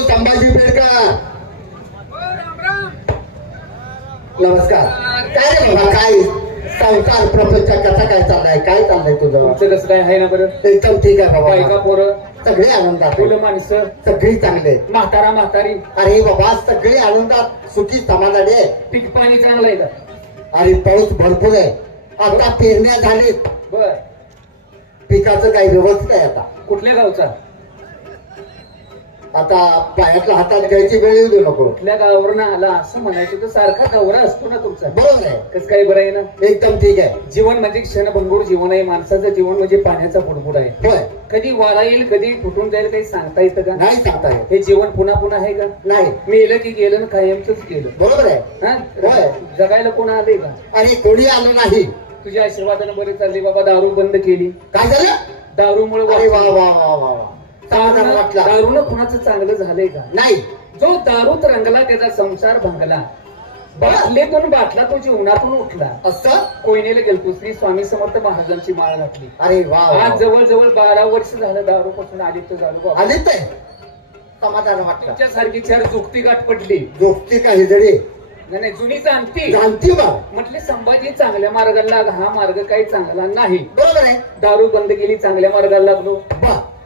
संभाजी बेडकर नमस्कार. काय रे बाबा काय? संसार प्रपंच कसा काय चाललाय? काय चाललंय तुझं? तुमचं कसं काय आहे ना बरं? एकदम ठीक आहे बायका बाबा पोरं. सगळे आनंदात मुलं माणसं. सगळी चांगले. म्हातारा म्हातारी. अरे बाबा सगळे आनंदात. सुखी समाधानी आहे. पीक पाणी चांगलं आहे का? आणि पाऊस भरपूर आहे. आता पेरण्या झालीत. बर. पिकाचं काही व्यवस्थित आहे आता. कुठल्या गावचा? आता पायातल्या हातात घ्यायची वेळ येऊ देऊ नको. कुठल्या गावावरून आला असं म्हणायचं तर सारखा गावरा असतो ना तुमचा. बरोबर आहे. कसं काय बरं आहे ना? एकदम ठीक आहे. जीवन म्हणजे क्षणभंगूर जीवन आहे माणसाचं जीवन म्हणजे पाण्याचा बुडबुड आहे. होय. कधी वारा येईल कधी फुटून जाईल काही सांगता येतं का? नाही सांगता येत. हे जीवन पुन्हा पुन्हा आहे का? नाही. मेलं की गेलं ना कायमच गेलं. बरोबर आहे. हा? होय. जगायला कोण आलंय का? आणि कोणी आलं नाही. तुझ्या आशीर्वादानं बरे चालले बाबा दारू बंद केली. काय झालं? दारूमुळे अरे वा वा वा वा वा. वाटला. दारूनं कुणाचं चांगलं झालंय का? नाही. जो दारूत रंगला त्याचा संसार भांगला. बाटलीतून बाटला तो जीवनातून उठला. असं? कोयनेला गेलतो श्री स्वामी समर्थ महाराजांची माळ घातली. अरे वा. आज जवळजवळ बारा वर्ष झालं दारू पासून आदित्य झालो आले ते समाधान वाटलं. तुमच्यासारखी चार जुक्ती गाठ पडली. काही जरी नाही, नाही जुनी जाणती. जाणती बा. म्हटले संभाजी चांगल्या मार्गाला लाग हा मार्ग काही चांगला नाही. बरोबर आहे. दारू बंद केली चांगल्या मार्गाला लागलो.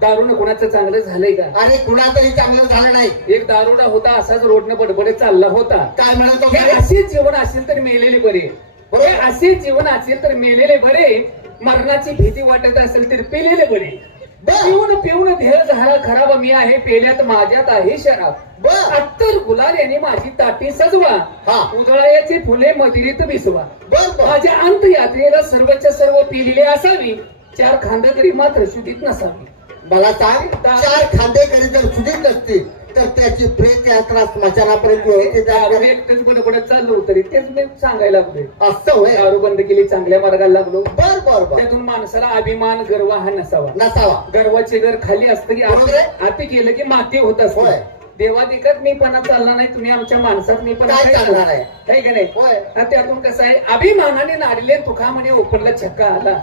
दारूनं कुणाचं चांगलं झालंय का? अरे कुणातरी चांगलं झालं नाही. एक दारुडा होता असाच रोडनं बडबडे चालला होता. काय म्हणत हे असेच जीवन असेल तर मेलेले बरे. हे असेच जीवन असेल तर मेलेले बरे. मरणाची भीती वाटत असेल तर पेलेले बरे. बर. पिऊन पिऊन धेर झाला खराब मी आहे पेल्यात माझ्यात आहे शराब. बर. अत्तर गुलाल यांनी माझी ताटी सजवा. हा. उजळायाची फुले मदिरीत बर बर. माझ्या अंत यात्रेला सर्वच्या सर्व पिलेले असावी. चार खांदकरी मात्र शुद्धीत नसावी. मला सांग चार खांदेकरी जर सुधीत नसतील तर त्याची प्रेत यात्रा स्मशानापर्यंत दारू जाणार. एकटंच बडबडत चाललो तरी तेच मी सांगायला लागलोय. असं होय? दारू बंद केली चांगल्या मार्गाला लागलो. बर बर बर. त्यातून माणसाला अभिमान गर्व हा नसावा. नसावा. गर्वाचे घर खाली असतं की बरोबर आहे. आती- आती केलं की माती होत असते. होय. देवादिकत मी पणा चालला नाही तुम्ही आमच्या माणसात मी पण काय चालणार आहे? काय का नाही? होय. त्यातून कसं आहे अभिमानाने नाडले तुखा म्हणे ओपनला छक्का आला.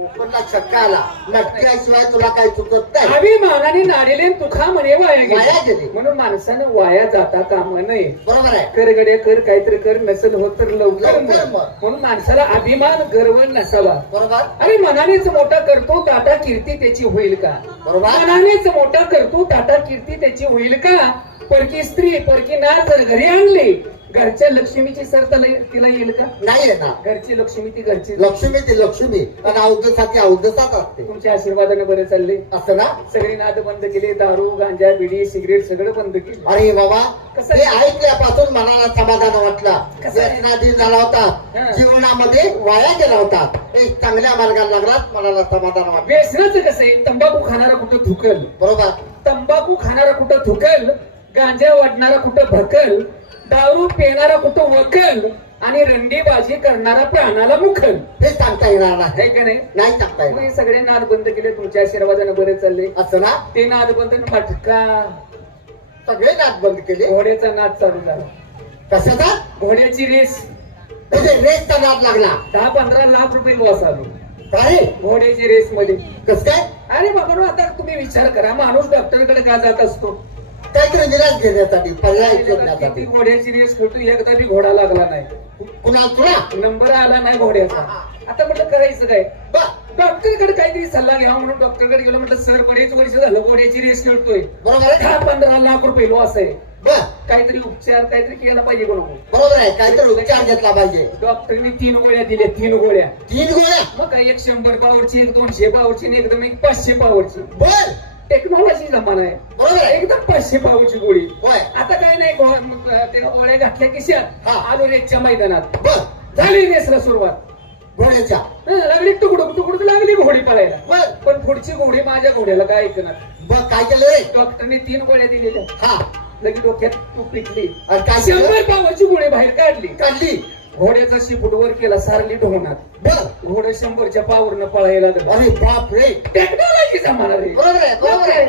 छक्का आला. तुला चुकत नाही. म्हणे वाया वाया गेले. गेले. म्हणून माणसानं वाया जाता कामा नये. बरोबर आहे. कर गड्या कर काहीतरी कर नसेल होत तर लवकर लवकर मर. मर. म्हणून माणसाला अभिमान गर्व नसावा. बरोबर. अरे मनानेच मोठा करतो टाटा कीर्ती त्याची होईल का? बरोबर. मनानेच मोठा करतो टाटा कीर्ती त्याची होईल का? परकी स्त्री परकी जर घरी आणली घरच्या लक्ष्मीची सर तिला येईल का? नाही ना घरची लक्ष्मी ती घरची. लक्ष्मी ती लक्ष्मी. आणि अवधसाची अवधसाच असते. तुमच्या आशीर्वादाने बरे चालले असं ना? सगळे नाद बंद केले दारू गांजा बिडी सिगरेट सगळं बंद केलं. अरे बाबा कसं? हे? ऐकल्यापासून मनाला समाधान वाटलं? व्यसनाधीन झाला होता. जीवनामध्ये वाया गेला होता. एक चांगल्या मार्गाला लागलाच मनाला समाधान वाटलं. व्यसनाचं कसं आहे? तंबाखू खाणारा कुठं थुकल? बरोबर. तंबाखू खाणारा कुठं थुकल? गांजा वाढणारा कुठं भकल? दारू पिणारा कुठं वकल आणि रंडीबाजी करणारा प्राणाला मुखल. हे सांगता येणार नाही. का नाही? नाही सांगता येणार. हे सगळे नाद बंद केले तुमच्या आशीर्वादाने बरे चालले. असं ना? ते नाद बंद मटका. सगळे नाच बंद केले? घोड्याचा नाद चालू झाला. कशाचा? घोड्याची रेस. म्हणजे रेसचा नाद लागला. दहा पंधरा लाख रुपये लॉस आलो. काय? घोड्याची रेस मध्ये कस काय? अरे बाबा आता तुम्ही विचार करा. माणूस डॉक्टरकडे का जात असतो? काहीतरी विलास घेण्यासाठी पर्याय किती शोधण्यासाठी घोड्याची रेस खेळतो एकदा बी घोडा लागला नाही. कुणा तुला? नंबर आला नाही घोड्याचा. आता म्हटलं करायचं काय? बर. डॉक्टरकडे काहीतरी सल्ला घ्यावा म्हणून डॉक्टरकडे गेलो म्हटलं सर बरेच वर्ष झालं घोड्याची रेस खेळतोय. बरोबर आहे. दहा पंधरा लाख रुपये लॉस आहे. बर. काहीतरी उपचार काहीतरी केला पाहिजे कोण बरोबर आहे. काहीतरी उपचार घेतला पाहिजे. डॉक्टरनी तीन गोळ्या दिल्या तीन गोळ्या. तीन गोळ्या? मग काय एक शंभर पावरची एक दोनशे पावरची आणि एकदम एक पाचशे पावरची बर. टेक्नॉलॉजी जमाना आहे. बरोबर आहे. एकदम पाचशे पावरची गोळी. होय. आता काय नाही गो- मग ते गोळ्या घातल्या की हा. आलो रेसच्या मैदानात. बर. झाली रेसला सुरुवात. घोड्याच्या हं, लागली तुकडुक तुकडुक लागली घोडी पळायला. बर पण पुढची घोडी माझ्या घोड्याला काय ऐकणार? बर काय केलं रे? डॉक्टरने तीन गोळ्या दिलेल्या. हा. लगी डोक्यात तू पिटली. आणि काय केलं? शंभर पावाची गोळी बाहेर काढली. काढली. घोड्याचा शिपूटवर केला सारली ढोनात बर. घोडं शंभरच्या पावरनं पळायला अरे बाप रे टेक्नॉलॉजी जमाना रे. बरोबर आहे बरोबर आहे.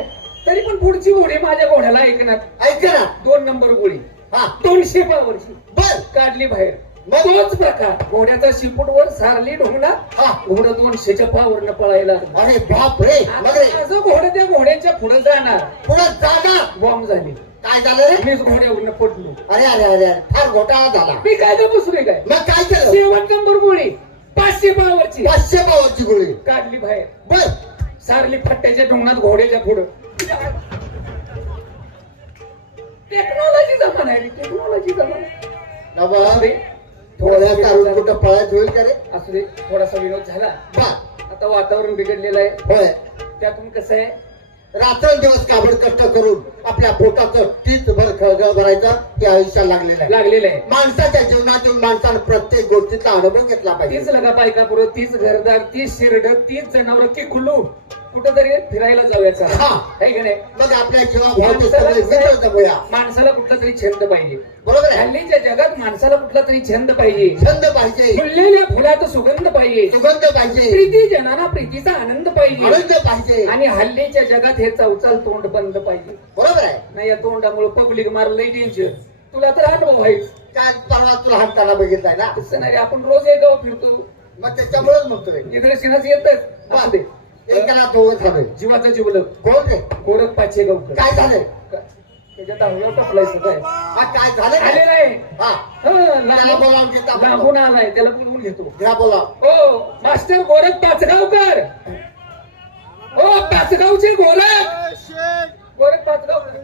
तरी पण पुढची घोडी माझ्या घोड्याला ऐकणार. ऐक ना. दोन नंबर गोळी. हा. दोनशे पावरची. बर. काढली बाहेर. मग? तोच प्रकार. घोड्याचा शिपूट वर सारली ढोंगला हा. घोडं दोनशेच्या पावरनं पळायला लागलं. अरे बाप रे आता मग रे. माझं घोडं त्या घोड्यांच्या पुढे जाणार. पुढे जाणार. बॉम्ब झाली. काय झालं रे? मीच घोड्यावरनं पडलो. अरे अरे अरे अरे, फार घोटाळा झाला. मी काय बसलोय काय? मग काय केलं? शेवट नंबर गोळी. पाचशे पावरची पाचशे पावाची गोळी. काढली बाहेर. बर. सारली फट्ट्याच्या ढोंगणात घोड्याच्या पुढं. टेक्नॉलॉजी जमाना आहे टेक्नॉलॉजी जमाना बाबा. थोड्या काढून कुठं पळायचं होईल का रे? असू दे थोडासा विनोद झाला. बा आता वातावरण बिघडलेलं आहे. होय. त्यातून कसं आहे? रात्रंदिवस काबड कष्ट करून आपल्या पोटाचं तीच भर खळगळ भरायचं हे आयुष्यात लागलेलं आहे. लागलेलं आहे. माणसाच्या जीवनातून माणसानं प्रत्येक गोष्टीचा अनुभव घेतला तीच पाहिजे लगा बायका पुरं तीच घरदार तीच शिरड तीच जनावर की कुलू कुठंतरी फिरायला जाऊयाचा. हा. आहे का नाही? मग आपल्या जीवाभावाचे माणसाला सगळे कुठला तरी छंद पाहिजे. बरोबर आहे. हल्लीच्या जगात माणसाला कुठला तरी छंद पाहिजे. छंद पाहिजे. फुललेल्या फुलाचा सुगंध पाहिजे. सुगंध पाहिजे. प्रीती जनाना प्रीतीचा आनंद पाहिजे. आनंद पाहिजे. आणि हल्लीच्या जगात हे चौचाल तोंड बंद पाहिजे. बरोबर. आहे. नाही या तोंडामुळे पब्लिक मारलंय डेंजर तुला तर अनुभव आहेच काय परवा तुला हाताला बघितलाय ना? तसं नाही आपण रोज एक गाव फिरतो. मग त्याच्यामुळेच म्हणतोय निदर्शनाच येतच. असू दे. एकाला दोघं झालं जीवाचा जीवलग. कोण रे? गोरख पाचशे गावकर काय झालं त्याच्या टपलायचं काय? हा काय झालं आले? नाही. हा. हं, त्याला बोलावून घेता लांबून आलाय. त्याला बोलवून घेतो. घ्या बोला हो मास्टर गोरख पाचगावकर हो पाचगावचे गोरख गोरख पाचगावकर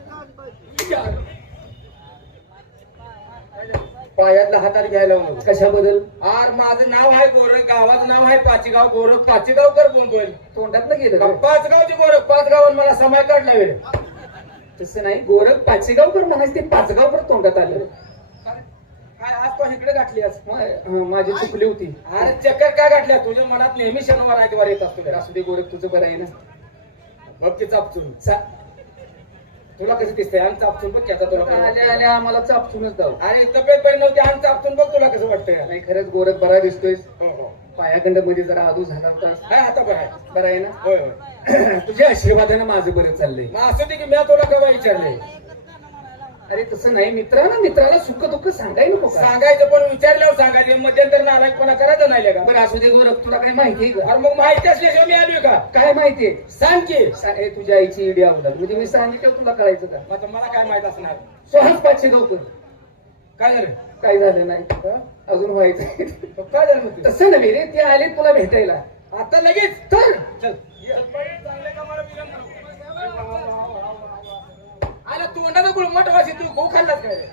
पायातला हातात घ्यायला लावलं कशाबद्दल? आर माझं नाव आहे गोरख गावाचं नाव आहे पाचगाव गोरख पाचगावकर बोलतोय तोंडात गेलं का? पाचगावचे गोरख पाचगाव मला समय काढला वेळ. तसं नाही गोरख पाचगावकर म्हणायचं ते पाचगावकर तोंडात आलं. काय आज पण इकडे गाठली आज? मा- हं, माझी चुकली होती. अरे चक्कर काय गाठल्या? तुझ्या मनात नेहमी शनिवार आठवार येत असतो. रे. असू दे गोरख तुझं बरं आहे ना. बघ की चापचून. चा- तुला कसं दिसतंय? आणि चापचून बघ की आता तुला काय आल्या वाटतंय. आल्या आम्हाला चापसूनच जाऊ. अरे तब्येत बरी नव्हती आणि चापचून बघ तुला कसं वाटतंय. नाही खरंच गोरख बरा दिसतोय हो हो. पायाखंडमध्ये जरा आदू झाला होता. हाय आता बरं आहे बरं आहे ना? होय होय. तुझ्या आशीर्वादानं माझं बरं चाललंय. मग असू दे की मी तुला केव्हा विचारले अरे तसं नाही मित्रानं मित्राला सुख दुःख सांगाय नको का सांगायचं पण विचारल्यावर सांगायचं मध्यंतर नालायकपणा करायचं नाही का बरं असू दे गोरख तुला काय माहिती आहे का अरे मग माहिती असल्याशिवाय मी आलोय का काय माहितीये सांग की सा- ए, तुझ्या आईची इडी आवडत म्हणजे मी सांगितलं तुला कळायचं का आता मला काय माहीत असणार सहज पाचशे गावकर काय झालं काय झालं नाही हं? अजून व्हायचं मग काय झालं मग ते? तसं नव्हे रे ते आले तुला भेटायला आता लगेच तर चल चांगले का मला विलंब तोंडाचा गुळमट वाशी तू गहू खाल्लास काय?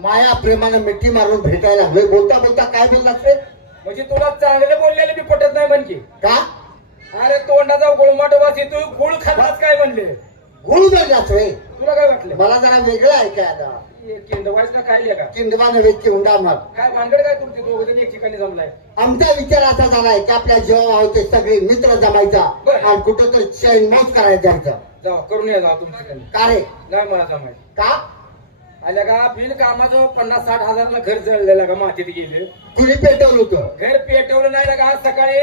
माया प्रेमानं मिठी मारून भेटायला लागलोय बोलता बोलता काय बोललास रे? म्हणजे तुला चांगलं बोललेलं बी पटत नाही म्हणकी का. अरे तोंडाचा गुळमट वाशी तू गुळ खाल्लास काय म्हणले? गुळ बोललास रे. तुला काय वाटलं? मला जरा वेगळं ऐकायला केंद्रवाईस का काय का? किंडवानं व्यक्ती हुंडा मार काय भानगड काय तुमचे दोघ जण एक ठिकाणी जमलाय? आमचा विचार असा झालाय की आपल्या जीवाभावाचे सगळे मित्र जमायचा बरं. आणि कुठं तर चैन मौज करायला जायचं. जाऊ करून या जाऊ तुमच्याकडे का रे? नाही मला जमायचं का? आल्या का बिन कामाचं पन्नास साठ हजारला घर जळलेलं का मातीत गेले? कुणी पेटवलं होतं? घर पेटवलं नाही ना का आज सकाळी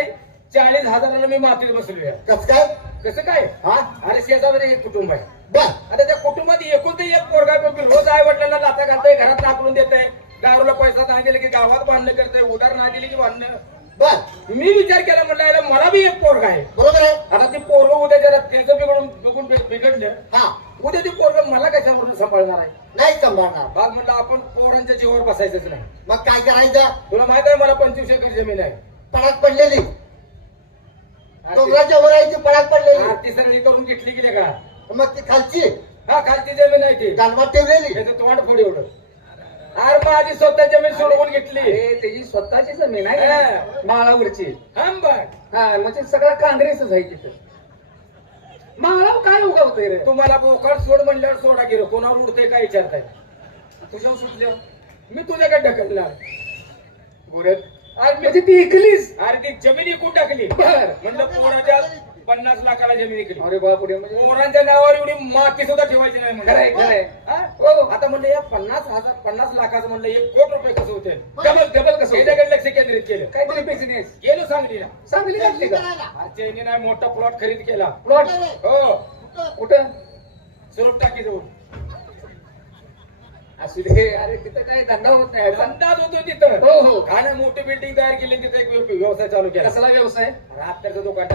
चाळीस हजाराला मी मातीत बसलोय. कस काय? कसं काय? हा? अरे शेजारी एक कुटुंब आहे. बर. आता त्या कुटुंबात एकूण ते एक पोरगा पण रोज आई वडिलांना लाता घालतंय घरात नाकरून देतंय दारूला पैसा नाही दिले की गावात बांधणं करतंय उधार नाही दिली की बांधणं बर. मी विचार केला म्हटलं मला बी एक पोरगा आहे. बरोबर आहे. आता ते पोरग उद्या जरा त्याचं बिघडून बघून बिघडलं. हा. उद्या ते पोरग मला कशावरून सांभाळणार आहे? नाही सांभाळणार. बाग म्हणलं आपण पोरांच्या जीवावर बसायचंच नाही. मग काय करायचं? तुला माहीत आहे मला पंचवीस एकर जमीन आहे. पडाक पडलेली. डोंगराच्या वर आहे ती पडाक पडलेली आरती सरळी करून घेतली गेली का? मग ती खालची. हा खालची जमीन आहे ती. दानवात ठेवलेली. त्याचं तोंड फोड एवढं. अरे माझी स्वतः जमीन सोडवून घेतली. त्याची स्वतःची जमीन. आहे. माळावरची. हा म्हणजे सगळा काँग्रेसच आहे तिथं. माळाव काय उगवतोय रे? तुम्हाला बोकाड सोड म्हणल्यावर सोडा गेलो कोणावर उडतंय काय विचारताय? तुझ्यावर सुटल्यावर. मी तुझ्याकडे ढकलणार. गोरख म्हणजे ती इकलीच. अरे ती जमीन इकून टाकली. बर. म्हणलं पोराच्या पन्नास लाखाला जमीन इकली. अरे बापुरे म्हणजे पोरांच्या नावावर एवढी माती सुद्धा ठेवायची नाही खरंय, म्हणलं. खरंय. हा? हो. आता म्हणलं या पन्नास हजार पन्नास लाखाचं म्हणलं एक कोट रुपये कसं होते? डबल डबल कसं होतं? याच्याकडे लक्ष केंद्रित केलं. काहीतरी बिझनेस गेलो सांगलीला. चांगली घातली का? नाही मोठा प्लॉट खरेदी केला. प्लॉट हो. कुठं? सुरप टाकी जवळ असू दे अरे तिथं काय धंदा होत नाही. अंदाज होतो तिथं. हो हो. नाही मोठी बिल्डिंग तयार केली आणि तिथे एक व्यवसाय चालू केला. कसला व्यवसाय? रात्रीचं दुकान